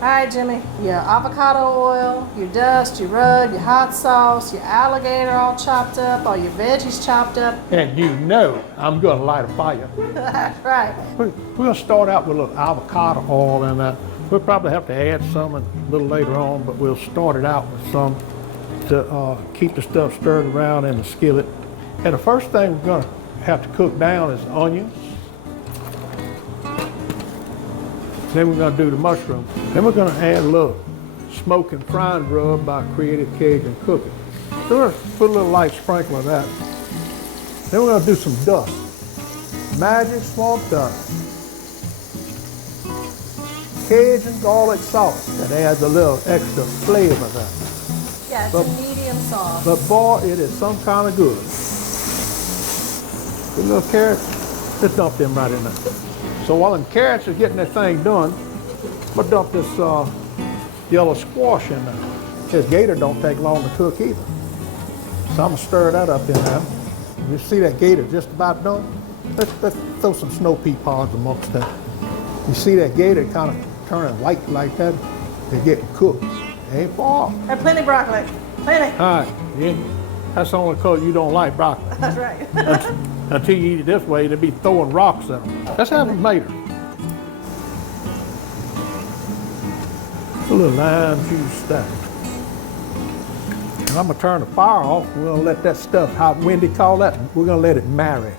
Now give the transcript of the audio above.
All right, Jimmy, your avocado oil, your dust, your rub, your hot sauce, your alligator all chopped up, all your veggies chopped up. And you know I'm gonna light a fire. That's right. We're gonna start out with a little avocado oil in that. We'll probably have to add some a little later on, but we'll start it out with some to keep the stuff stirred around in the skillet. And the first thing we're gonna have to cook down is onions. Then we're gonna do the mushroom. Then we're gonna add a little Smokin Fryin'Rub by Creative Cajun Cooking. So we're gonna put a little light sprinkle of that. Then we're gonna do some dust. Magic swamp dust. Cajun garlic sauce that adds a little extra flavor there. Yeah, it's a medium sauce. But boy, it is some kind of good. The little carrots, just dump them right in there. So while them carrots are getting their thing done, I'm gonna dump this yellow squash in there. This gator don't take long to cook either. So I'm gonna stir that up in there. You see that gator just about done? Let's throw some snow pea pods amongst that. You see that gator kind of turning white like that? They're getting cooked. They ain't far off. And plenty broccoli. Plenty. All right, yeah. That's the only color you don't like, broccoli. That's right. Until you eat it this way, they'll be throwing rocks at them. Let's have them later. A little lime juice there. And I'm gonna turn the fire off. We're gonna let that stuff, how Wendy call that, we're gonna let it marry.